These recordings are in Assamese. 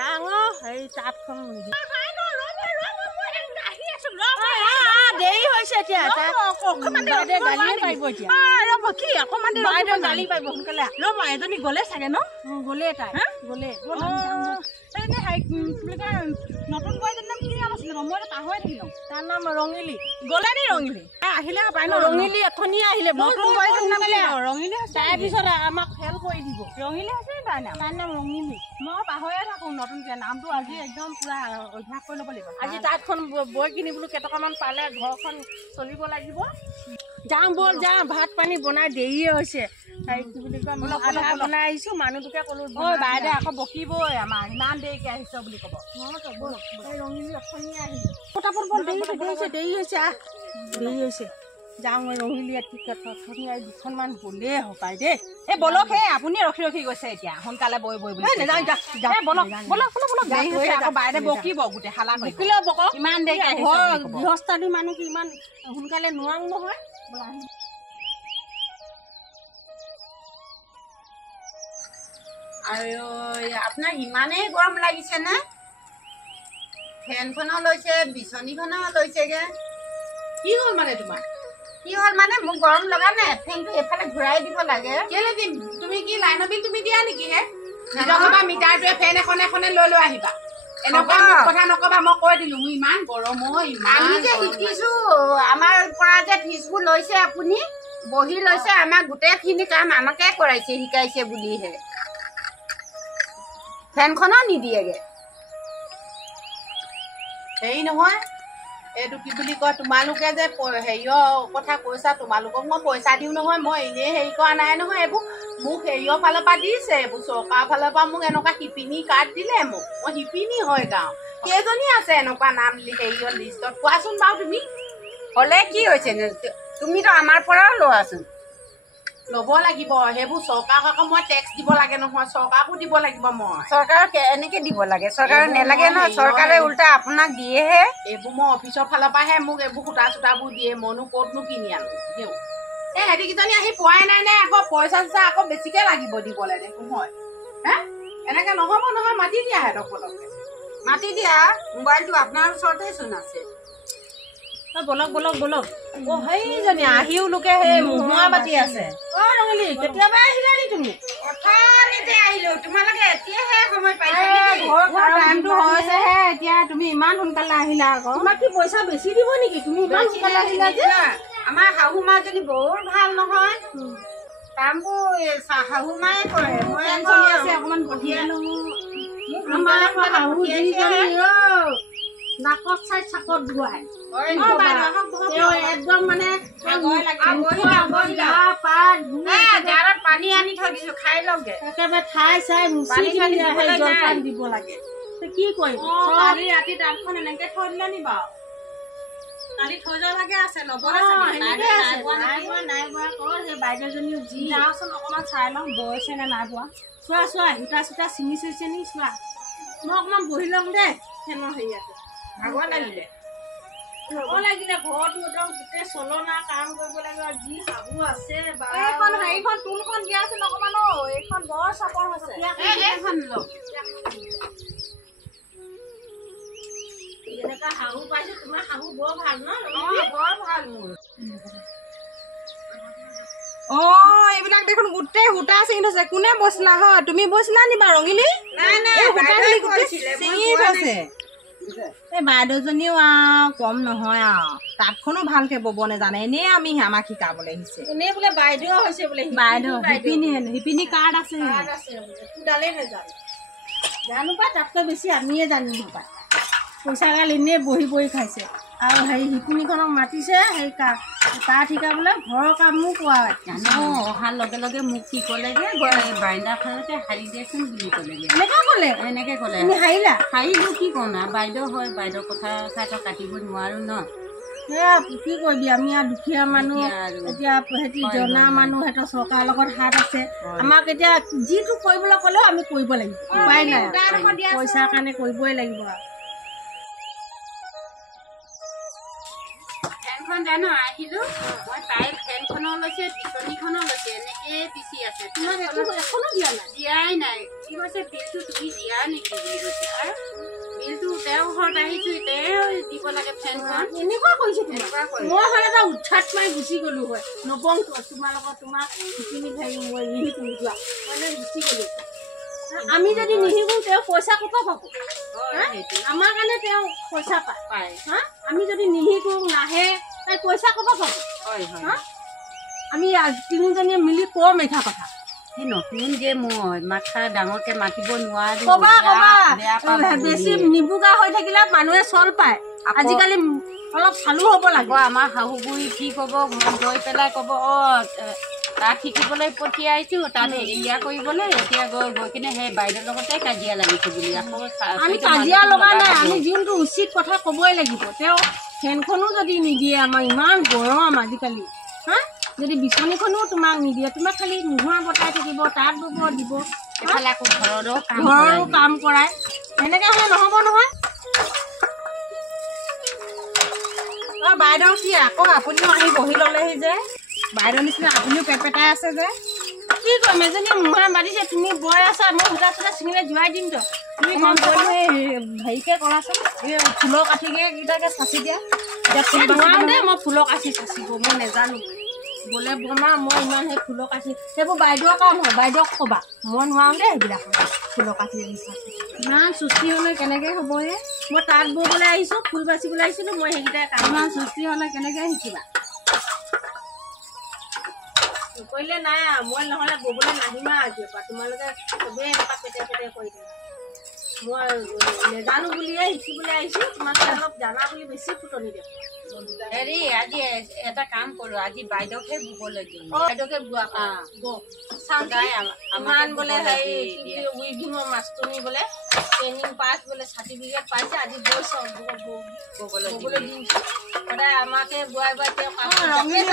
যাওঁ হেৰি তাঁতখন দেৰি হৈছে এতিয়া গালিয়ে পাৰিব এতিয়া কি অকণমান গালি পাৰিব সোনকালে ৰ'ব এজনী গ'লে চাগে ন গ'লে তাই গ'লে নতুন বোৱাৰীজনীৰ নাম কি নাম আছিলে মই পাহৰি থাকিলোঁ তাৰ নাম ৰঙিলী গ'লে নি ৰঙিলী আহিলে পাই ন ৰঙিলী এখনিয়ে আহিলে নতুন বোৱাৰীজনীৰ নাম ৰঙিলী তাৰপিছত আমাক ফেল কৰি দিব ৰঙিলী হৈছে তাই নাম ৰঙিলী মই পাহৰিয়ে থাকোঁ নতুনকৈ নামটো আজি একদম পূৰা অভ্যাস কৰি ল'ব লাগিব আজি তাঁতখন বৈ কিনি বোলো কেইটকামান পালে ঘৰখন চলিব লাগিব যাওঁ ব'ল যাওঁ ভাত পানী বনাই দেৰিয়ে হৈছে কি বুলি কয় বনাই আহিছোঁ মানুহটোকে ক'লোঁ বাইদেউ আকৌ বকিবই আমাৰ ইমান দেৰিকৈ আহিছ বুলি ক'ব ৰঙিলী অথনিয়ে আহিলোঁ পটাপট বল দেৰি হৈছে যাওঁ মই ৰঙিলী দুখনমান বলেই হপাই দেই এই বলক হে আপুনি ৰখি ৰখি গৈছে এতিয়া সোনকালে বৈ বুলি বাইদেউ বকিব গোটেই শালা বকিলেও বকক ইমান দেৰিকৈ গৃহস্থালী মানুহ কি ইমান সোনকালে নোৱাৰো নহয় আৰু আপোনাক ইমানেই গৰম লাগিছেনে ফেনখনো লৈছে বিচনীখনো লৈছেগৈ কি হ'ল মানে তোমাৰ কি হ'ল মানে মোক গৰম লগা নাই ফেনটো এফালে ঘূৰাই দিব লাগে কেলে দিম তুমি কি লাইনৰ বিল তুমি দিয়া নেকি হে মিটাৰটোৱে ফেন এখনে লৈ আহিবা এনেকুৱা কথা নকবা মই কৈ দিলো মোৰ ইমান গৰম আমি যে শিকিছো আমাৰ পৰা যে ফিজবোৰ লৈছে আপুনি বহি লৈছে আমাক গোটেইখিনি কাম আমাকে কৰাইছে শিকাইছে বুলিহে ফেনখনো নিদিয়েগে হেৰি নহয় এইটো কি বুলি কয় তোমালোকে যে হেৰিয়ৰ কথা কৈছা তোমালোকক মই পইচা দিওঁ নহয় মই এনেই হেৰি কৰা নাই নহয় এইবোৰ মোক হেৰিয়ৰ ফালৰ পৰা দিছে এইবোৰ চৰকাৰৰ ফালৰ পৰা মোক এনেকুৱা শিপিনী কাৰ্ড দিলে মোক মই শিপিনী হয় গাঁও কেইজনী আছে এনেকুৱা নাম হেৰিয়ৰ লিষ্টত কোৱাচোন বাৰু তুমি হ'লে কি হৈছে তুমিতো আমাৰ পৰাও লোৱাচোন ল'ব লাগিব সেইবোৰ চৰকাৰক আকৌ মই টেক্স দিব লাগে নহয় চৰকাৰকো দিব লাগিব মই চৰকাৰক এনেকে দিব লাগে চৰকাৰক নেলাগে নহয় চৰকাৰে উল্টা আপোনাক দিয়েহে এইবোৰ মই অফিচৰ ফালৰ পৰাহে মোক এইবোৰ সূতা চূতাবোৰ দিয়ে মইনো ক'তনো কিনি আনো দিওঁ এই হেৰিকেইজনী আহি পোৱাই নাই নে আকৌ পইচা চইচা আকৌ বেছিকে লাগিব দিবলৈ দেখোন হয় হে এনেকে নহ'ব নহয় মাতি দিয়া সিহঁতক পটককে মাতি দিয়া মোবাইলটো আপোনাৰ ওচৰতে চোন আছে বলক সেইজনী আহিও লোকে সেই মুহুৱা বাতি আছে ৰঙিলী কেতিয়াবা আহিলা নি তুমি আহিলো তোমালোকে এতিয়াহে সময় টাইমটো হৈছেহে এতিয়া তুমি ইমান সোনকালে আহিলা আকৌ তোমাক কি পইচা বেছি দিব নেকি তুমি ইমান সোনকালে আহিলা যে আমাৰ শাহু মাজনী বহুত ভাল নহয় কামবোৰ শাহু মায়ে কৰে মই চলি আছে অকণমান পঠিয়ালো নাকত চাই চাকত ধুৱাই একদম মানে পানী আনি থৈ দিছো খাই লওঁগে একেবাৰে ঠাই চাই জলপান দিব লাগে কি কৰিম কালি ৰাতি তাঁতখন এনেকে থৈ দিলে নি বাৰু কালি থৈ যোৱা লাগে আছে বাইদেউজনীও যি যাওঁচোন অকণমান চাই লওঁ বৈছে নে নাই বোৱা চোৱা সূতা চূতা ছিঙি চিঙি নি চোৱা মই অকণমান বহি ল'ম দেই ফেনৰ হেৰি আছে ভাগৰ লাগিলে ঘৰটো একদম গোটেই চলনা কাম কৰিব লাগিব যি শাহু আছে এইখন হেৰিখন টুলখন দিয়াচোন অকণমান এইখন বৰ চাপৰ হৈছে যেনেকা শাহু পাইছো তোমাৰ শাহু বৰ ভাল ন বৰ ভাল মোৰ এইবিলাক দেখোন গোটেই সূতা ছিঙি থৈছে কোনে বৈছিলা হয় তুমি বৈছিলা নি বাৰু ৰঙিলী এই বাইদেউজনীও কম নহয় তাঁতখনো ভালকে বব নেজানে এনেই আমি আমাক শিকাবলৈ আহিছে এনেই বোলে বাইদেউ হৈছে বোলে বাইদেউ শিপিনী কাৰ্ড আছে জানো পাই তাতকৈ বেছি আমিয়ে জানিব পাই পইচা গাল এনেই বহি বহি খাইছে আৰু হেৰি শিপিনীখনক মাতিছে সেই তাঁত শিকাবলৈ ঘৰৰ কামো কোৱা জানো অহাৰ লগে লগে মোক কি ক'লেগে বাৰিণ্ডা ফালতে হাৰি দিয়াচোন বুলি ক'লেগে এনেকৈ ক'লে তুমি হাৰিলা হাৰিলোঁ কি ক'ম না বাইদেউ হয় বাইদেউৰ কথা চাই কাটিব নোৱাৰোঁ ন সেয়া কি কৰিবি আমি আৰু দুখীয়া মানুহ এতিয়া সিহঁতি জনা মানুহ সিহঁতৰ চৰকাৰৰ লগত হাত আছে আমাক এতিয়া যিটো কৰিবলৈ ক'লেও আমি কৰিব লাগিব উপায় নাই পইচাৰ কাৰণে কৰিবই লাগিব আৰু ফেনখন জানো আহিলো মই তাইৰ ফেনখনো লৈছে বিচনীখনো লৈছে এনেকে পিচি আছে তোমাক এখনো দিয়া নাই দিয়াই নাই কি কৈছে বিলটো তুমি দিয়া নেকি বুলি কৈছে আৰু বিলটো তেওঁ ঘৰত আহিছো তেওঁ দিব লাগে ফেনখন এনেকুৱা কৰিছে এনেকুৱা কৰি মই হ'লে এটা উৎসাত মাৰি গুচি গ'লো হয় নবং তোমালোকৰ তোমাক শিপিনী ভাই মই নিশিকো যোৱা মানে গুচি গ'লো আমি যদি নিশিকো তেওঁ পইচা ক'ৰ পৰা পাব আমাৰ কাৰণে তেওঁ পইচা পায় হা আমি যদি নিশিকো নাহে তাই পইচা ক'ৰ পৰা পাব হয় হয় হা আমি তিনিজনীয়ে মিলি কম এটা কথা সেই নতুন যে মই মাথা ডাঙৰকে মাতিব নোৱাৰো কবা কবা বেছি নিবুগা হৈ থাকিলে মানুহে চল পায় আজিকালি অলপ চালু হ'ব লাগিব আমাৰ শাহুবুঢ়ী কি ক'ব গৈ পেলাই ক'ব তাত শিকিবলৈ পঠিয়াইছো তাত এয়া কৰিবলৈ এতিয়া গৈ কিনে সেই বাইদেউৰ লগতে কাজিয়া লাগিছে বুলি আকৌ আমি কাজিয়া লগা নাই আমি যোনটো উচিত কথা ক'বই লাগিব তেওঁ ফেনখনো যদি নিদিয়ে আমাক ইমান গৰম আজিকালি হা যদি বিচনীখনো তোমাক নিদিয়ে তোমাক খালি নোহোৱা বতাই থাকিব তাত বব দিব এইফালে আকৌ ঘৰৰো কাম কৰাই সেনেকে হ'লে নহ'ব নহয় বাইদেউ কি আকৌ আপুনিও আহি বহি ল'লেহি যে বাইদেউৰ নিচিনা আপুনিও পেটপেটাই আছে যে কি কৰিম এজনী মুহা মাৰিছে তুমি বৈ আছা মই সূতা চূতা ছিঙিলে যোৱাই দিম তো তুমি কম হেৰিকে কৰাচোন এই ফুলৰ কাঠিকেইটাকে চাচি দিয়া নোৱাৰো দেই মই ফুলৰ কাঠি চাচিব মই নেজানো বোলে বমা মই ইমান সেই ফুলৰ কাঠি সেইবোৰ বাইদেউৰ কাম হয় বাইদেউক ক'বা মই নোৱাৰো দেই সেইবিলাক ফুলৰ কাঠি চাচি ইমান চুষ্টি হ'লে কেনেকৈ হ'ব মই তাঁত ববলৈ আহিছোঁ ফুল বাচিবলৈ আহিছিলোঁ মই সেইকেইটাই কাম ইমান চুষ্টি হ'লে কেনেকৈ শিকিবা নকৰিলে নাই আৰু মই নহ'লে ববলৈ নাহিম আৰু আজিৰ পৰা তোমালোকে চবেই এনেকুৱা পেটে পেটে কৰি দিবা মই নেজানো বুলিয়ে শিকিবলৈ আহিছোঁ তোমালোকে অলপ জানা বুলি বেছি ফুটনি দিওঁ হেৰি আজি এটা কাম কৰো আজি বাইদেউকে বুবলৈ দিওঁ বাইদেউকে বোৱা আমাৰ বোলে হেৰি উইভিঙৰ মাষ্টৰনি বোলে ট্ৰেইনিং পাছ বোলে চাৰ্টিফিকেট পাইছে আজি ববলৈ দিম সদায় আমাকে বোৱাই বোৱাই তেওঁ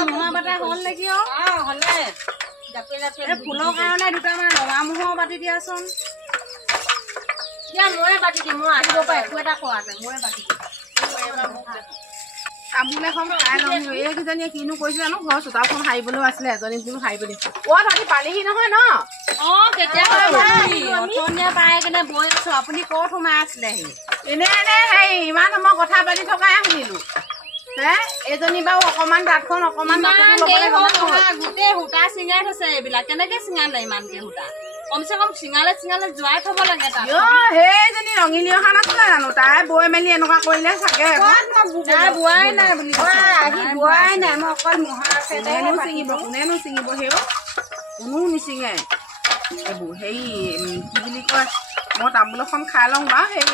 ৰঙা বাটা হ'ল নেকি হ'লে জাপে জাপে ফুলৰ কাৰণে দুটামান ৰঙা মোহৰ বাটি দিয়াচোন এতিয়া ময়ে বাটি দিম মই আহিব পৰা একো এটা কোৱা নাই ময়ে বাটি দিম তামোল এখন খাই লওঁ এইকেইজনীয়ে কিনো কৰিছে জানো ঘৰৰ চোতালখন সাৰিবলৈও আছিলে এজনী বোলো সাৰিব দিম তহঁতি পালেহি নহয় ন কেতিয়া পাই কিনে বৈ আছো আপুনি ক'ত সোমাই আছিলেহি এনে হেৰি ইমান সময় কথা পাতি থকাই শুনিলো এজনী বাৰু অকমান তাঁতখন অকমান গোটেই সূতা চিঙাই থৈছে এইবিলাক কেনেকে চিঙালে ইমানকে সূতা কমচে কম চিঙালে চিঙালে থব লাগে সেইজনী ৰঙিলী অহা নাছিলে জানো তাই বৈ মেলি এনেকুৱা কৰিলে চাগে বোৱাই নাই বুলি বোৱাই নাই মই অকল কোনেনো ছিঙিব সেই কোনো নিচিঙে এইবোৰ হেৰি কি বুলি কয় মই তামোল এখন খাই লওঁ বাৰু সেই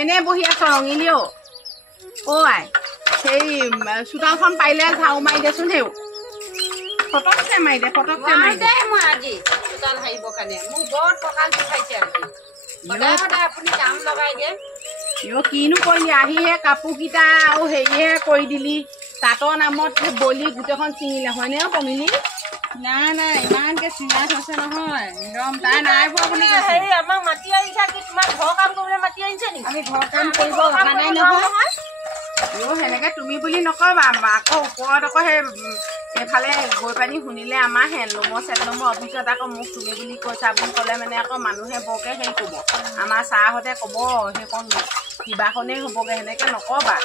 এনেই বহি আছো ৰঙিলী আই সেই চোতালখন পাৰিলে ঝাৰু মাৰি দেচোন সেও ফটককে মাৰি দে মই আজি চোতাল সাৰিবৰ কাৰণে মোৰ বৰ কঁকাল বিষাইছে আজি সদায় সদায় আপুনি কাম লগাই দিয়ে কিনো কৰিলি আহিহে কাপোৰকেইটা আৰু হেৰিহে কৰি দিলি তাঁতৰ নামত বলি গোটেইখন ছিঙিলে হয়নে কমিলি নাই ইমানকে চিঙাই থৈছে নহয় একদম তাই নাই পোৱা বুলি হেৰি আমাক মাতি আনিছা কি তোমাৰ ঘৰ কাম কৰিবলৈ মাতি আনিছে নেকি আমি ঘৰ কাম কৰিব অহা নাই নহয় সেনেকে তুমি বুলি নকবা আকৌ ওপৰত আকৌ সেই এইফালে গৈ পানি শুনিলে আমাৰ হেণ্ডলুমৰ চেণ্ডলুমৰ অফিচত আকৌ মোক তুমি বুলি কৈছা বুলি ক'লে মানে আকৌ মানুহে বৰকে হেৰি ক'ব আমাৰ ছাৰহঁতে ক'ব সেইকণ কিবাখনেই হ'বগৈ সেনেকে নকবা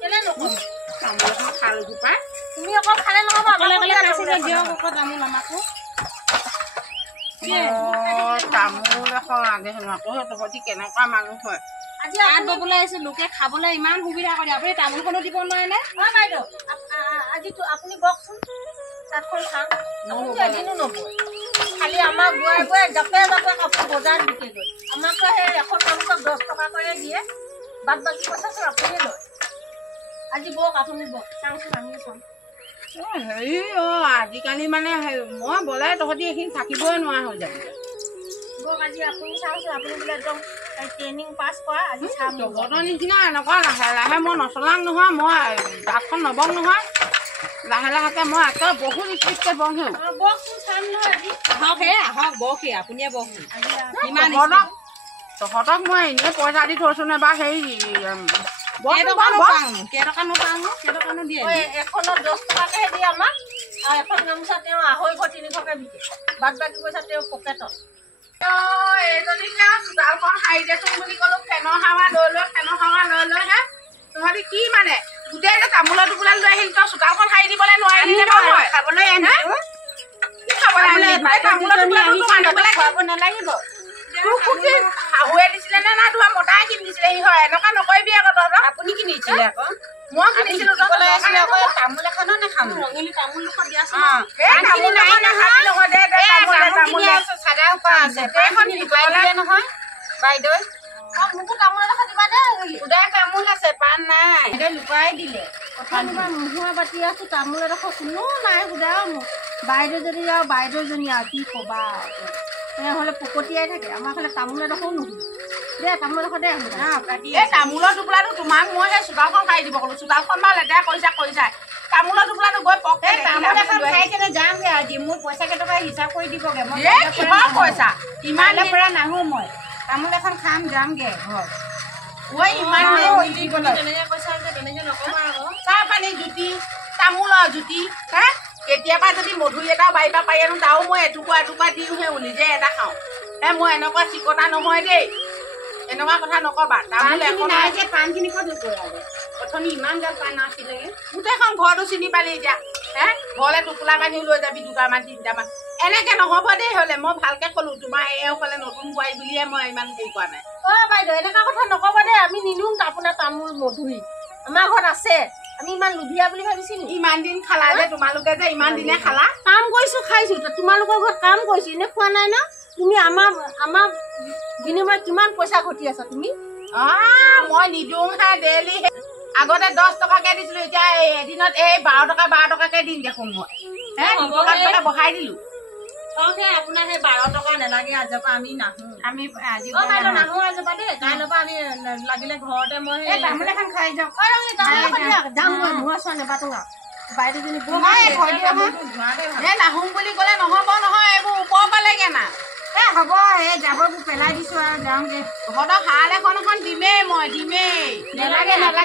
কেলে নক'ম তামোলখন খাল গোপাই তুমি অকল খালে নহ'ব দিয়ক অকল তামোল আমাকো তামোল এখন আগে আকৌ তহঁতি কেনেকুৱা মানুহ হয় আজি তাঁত ববলৈ আহিছে লোকে খাবলৈ ইমান সুবিধা কৰে আপুনি তামোলখনো দিব নোৱাৰেনে হয় বাইদেউ আজি আপুনি বকচোন তাঁতখন খাওঁ এদিনো নবয় খালি আমাক বোৱাই জাপে কাপোৰ বজাৰত বিকেগৈ আমাকতো সেই এখন তামোলক 10 টকাকৈয়ে দিয়ে বাদ বাকী পইচা চোন আপুনি লয় আজি বক আপুনি বক চাওঁচোন আমি চাওঁ হেৰি আজিকালি মানে মই বলে তহঁতি এইখিনি থাকিবই নোৱাৰা হৈ যায় বক আজি আপুনি চাওঁচোন আপুনি বোলে একদম ট্ৰেইনিং পাছ কৰা আজি চাম তহঁতৰ নিচিনা এনেকুৱা লাহে লাহে মই নচলাং নহয় মই তাঁতখন নবং নহয় লাহে লাহেকে মই আকৌ বহুত স্পীডকে বং হেও বকচোন চাম নহয় আজি আহক বক আপুনিয়ে বক তহঁতক মই এনেই পইচা দি থৈছো নে বা সেই কেইটকানো দিয়ে এখনত 10 টকাকেহে দিয়ে আমাক আৰু এখন গামোচা তেওঁ 250-300কে বিকে বাদ বাকী পইচা তেওঁ পকেটত এইজনীকে চোতালখন সাৰি দেচোন বুলি ক'লো ফেনৰ হাৱা লৈ লৈ হে তহঁতি কি মানে গোটেই যে তামোলৰ টোপোলা লৈ আহিল তই চোতালখন সাৰি দিবলৈ নোৱাৰিলি খাবলৈ শাহুৱে দিছিলে নে না তোমাৰ মতাই কিনি দিছিলে সি হয় এনেকুৱা নকৰিবি আকৌ তহঁতক আপুনি কি নিছিলে আকৌ মই কিনিছিলো তামোল এখনো নাখাম ৰঙিলি তামোল দুখন দিয়াচোন নহয় বাইদেউ মোকো তামোল এখন দিবা দেই উদাৰ তামোল আছে পাণ নাই লুকুৱাই দিলে মুহুৱা পাতি আছো তামোল এডোখৰ কোনো নাই সুধা মোক বাইদেউ যদি যাওঁ বাইদেউজনী আৰু কি ক'বা তেনেহ'লে পকতিয়াই থাকে আমাৰ ফালে তামোল এডোখৰো নুশুনে দে তামোল এডোখৰ দে এই তামোলৰ টোপোলাটো তোমাক মই সেই চোতালখন সাৰি দিব ক'লো চোতালখন বাৰু লেতেৰা কৰিছাই তামোলৰ টোপোলাটো গৈ পকে তামোল এখন খাই কেনে যামগে আজি মোৰ পইচা কেইটকা হিচাপ কৰি দিবগে মই পইচা ইমান পৰা নাহো মই তামোল এখন খাম যামগে ঘৰ চাহ পানী জুতি তামোলৰ জুতি হা কেতিয়াবা যদি মধুৰি এটা বাঢ়িব পাৰি আনো তাও মই এটুকুৰা দিওঁহে নিজে এটা খাওঁ মই এনেকুৱা চিকতা নহয় দেই এনেকুৱা কথা নকবা তামোল এখন পাণখিনি ক'ত লুকুৱালে প্ৰথমে ইমান গাল পাণ নাছিলে গোটেইখন ঘৰটো চিনি পালি এতিয়া ঘৰলে টোপোলা বান্ধি লৈ যাবি 2টামান 3টামান এনেকে নহ'ব দেই হ'লে মই ভালকে ক'লো তোমাৰ এইফালে নতুন বোৱাৰী বুলিয়ে মই ইমান হেৰি কৰা নাই বাইদেউ এনেকুৱা কথা নকবা দেই আমি নিনিওঁ আপোনাৰ তামোল মধুৰি আমাৰ ঘৰত আছে আমি ইমান লুভিয়া বুলি ভাবিছিলো ইমান দিন খালা যে তোমালোকে যে ইমান দিনে খালা কাম কৰিছো খাইছো তোমালোকৰ ঘৰত কাম কৰিছো এনে খোৱা নাই ন তুমি আমাৰ বিনিময়ত কিমান পইচা ঘটি আছা তুমি মই নিদিওঁ হা ডেইলি আগতে 10 টকাকে দিছিলো এতিয়া এদিনত 12 টকাকে দিম দেখোন মই 2 টকা বঢ়াই দিলো আপোনাৰ সেই 12 টকা নালাগে আজিৰ পৰা আমি নাহো আমি আজি নাহো আজিৰ পৰা দেই কাইলৈৰ পৰা আমি লাগিলে ঘৰতে মই তামোল এখন খাই যাওঁ যাম মই ধোৱা চোৱা নেবাতো বাইদেউজনী নাহো বুলি ক'লে নহ'ব নহয় এইবোৰ ওপৰ পালেগে না হ'ব জাবৰবোৰ পেলাই দিছো আৰু যাওঁগে তহঁতক শাল এখন দিমেই মই নালাগে আমাক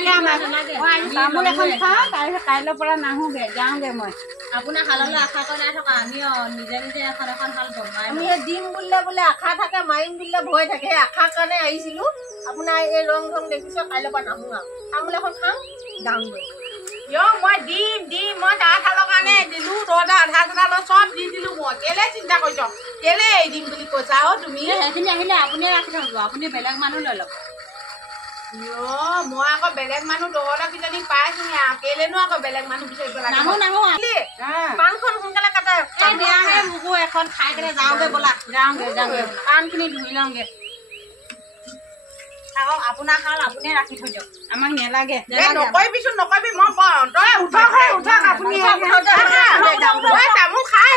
তামোল এখন খাওঁ তাৰপিছত কাইলৈৰ পৰা নাহোগে যাওঁগে মই আপোনাৰ শাললৈ আশা কৰি নাই থকা আমি নিজে এখন শাল বনাই আমি সেই দিম বুলিলে বোলে আশা থাকে মাৰিম বুলিলে ভয় থাকে সেই আশাৰ কাৰণে আহিছিলো আপোনাৰ এই ৰং দেখিছো কাইলৈৰ পৰা নাহো আৰু তামোল এখন খাম যাওঁগৈ মই দিম মই তাৰ শালৰ কাৰণে দিলো তহঁতে আধা চাধা চব দি দিলো মই কেলে চিন্তা কৰিছ কেলে এৰি দিম বুলি কৈছা তুমি সেইখিনি আহিলে আপুনি ৰাখি থব আপুনি বেলেগ মানুহ লৈ ল'ব মই আকৌ বেলেগ মানুহ তহঁতৰ কিজনী পাইছো কেলেনো আকৌ বেলেগ মানুহ বিচাৰিব লাগে নাহো পাণখন সোনকালে কাটা মোকো এখন খাই কেনে যাওঁগে ব'লা যাওঁগে পাণখিনি ধুই লওঁগে আপোনাৰ শাল আপুনি ৰাখি থৈ দিয়ক আমাক নালাগে নকৰিবিচোন নকৰিবি মই তই উঠক আপুনি তামোল খাই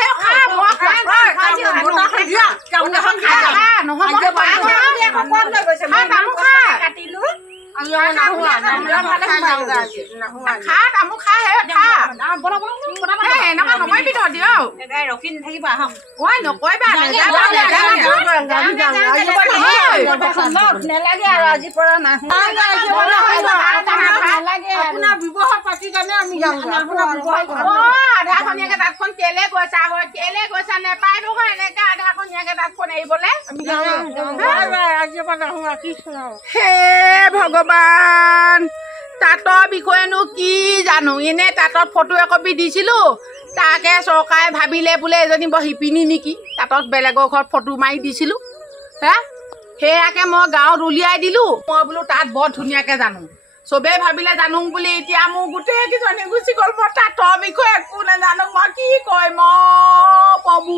ৰখি নাথাকিবা নালাগে আৰু আজিৰ পৰা নাহো আপোনাৰ ব্যৱহাৰ পাতি কাৰণে আমি যাওঁ আধাখনীয়াকে তাঁতখন কেলে গৈছা কেলে গৈছা নেপায় নহয় এনেকে আধাখনীয়াকে তাঁতখন এৰিবলে হে ভগৱান তাঁতৰ বিষয়েনো কি জানো এনে তাঁতত ফটো একপি দিছিলো তাকে চৰকাৰে ভাবিলে বোলে এজনী বৰ শিপিনী নেকি তাঁতত বেলেগৰ ঘৰত ফটো মাৰি দিছিলো সেয়াকে মই গাঁৱত উলিয়াই দিলো মই বোলো তাত বৰ ধুনীয়াকে জানো চবেই ভাবিলে জানো বুলি এতিয়া মোৰ গোটেই কেইজনী গুচি গ'ল মই তাঁতৰ বিষয়ে একো নাজানো মই কি কয় মই প্ৰভু